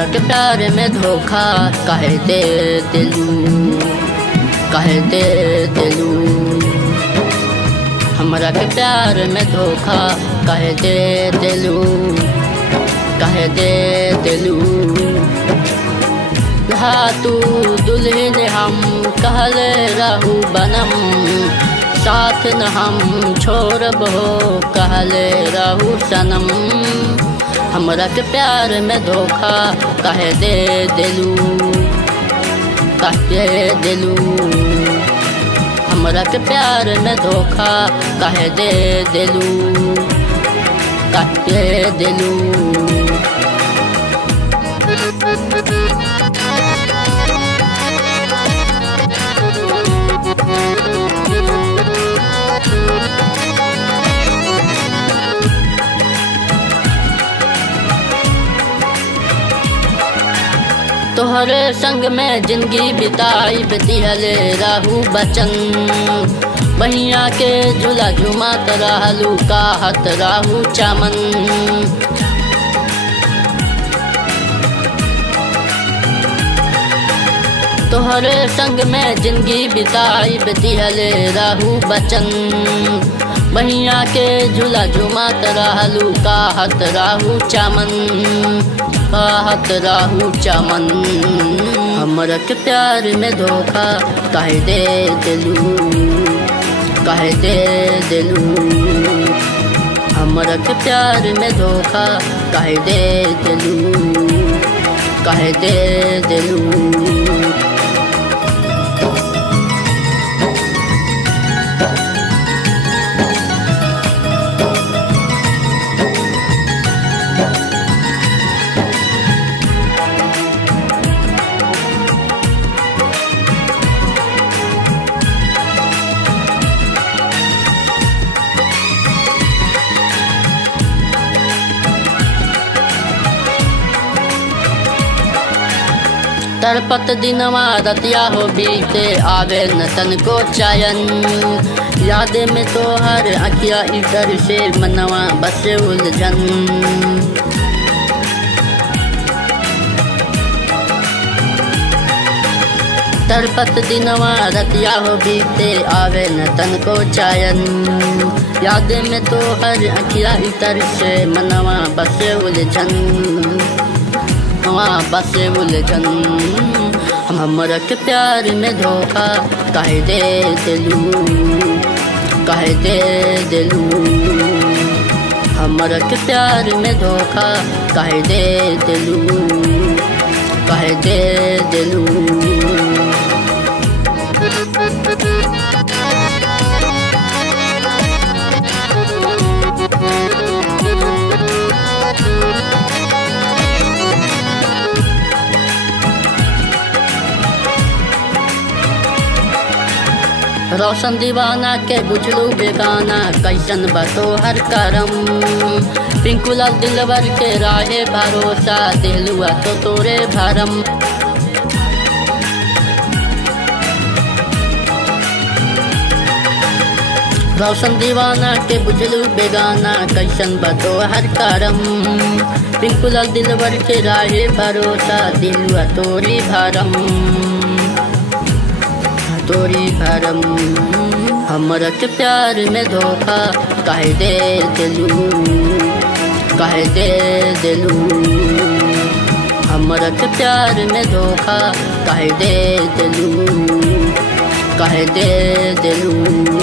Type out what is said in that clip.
हमरा के प्यार में धोखा काहे दे दिलू, काहे दे दिलू। हमरा के प्यार में धोखा काहे दे दिलू, काहे दे दिलू। तू दुल्हन हम कहले रहू बनम, साथ न हम छोड़ब हो कहले रहू सनम। हमरा के प्यार में धोखा काहे दे दिलू, काहे दिलू। हमरा के प्यार में धोखा काहे दे दिलू, काहे दिलू। तोहरे संग में जिंदगी बिताई दिहले रहू बचन, बहिया के झूला झुमात रहलू कहत रहू चमन। तोहरे संग में जिंदगी बिताई दिहले रहू बचन, बहिया के झूला झुमात रहलू कहत रहू चमन, कहत रहू चमन। हमरा के प्यार में धोखा काहे दे दिलू, काहे दे दिलू। हमरा के प्यार में धोखा काहे दे दिलू, काहे दे दिलू। तड़पत दिनवा रतिया हो बीते आवे न तन को चयन, याद में तो हर अखिया इधर से मनवा बस उलझन। तड़पत दिनवा रतिया हो बीते आवे न तन को चयन, याद में तो हर अखिया इधर से मनवा बस उलझन, बस उलझन। हमरा के प्यार में धोखा काहे दे दिलू, काहे दे दिलू। हमरा के प्यार में धोखा काहे दे दिलू, काहे दे दिलू। रोशन दीवाना के बुझलू बेगाना कैसन बतो हर करम, पिंकू लाल दिलवर के राहे भरोसा दिलुआ तो तोरे भरम। रोशन दीवाना के बुझलू बेगाना कैसन बतो हर करम, पिंकू लाल दिलवर के राहे भरोसा दिलुआ तोरी भरम, तोरी भरम। हमरा के प्यार में धोखा काहे दे दिलू, काहे दे दिलू। हमरा के प्यार में धोखा काहे दे दिलू, काहे दे दिलू।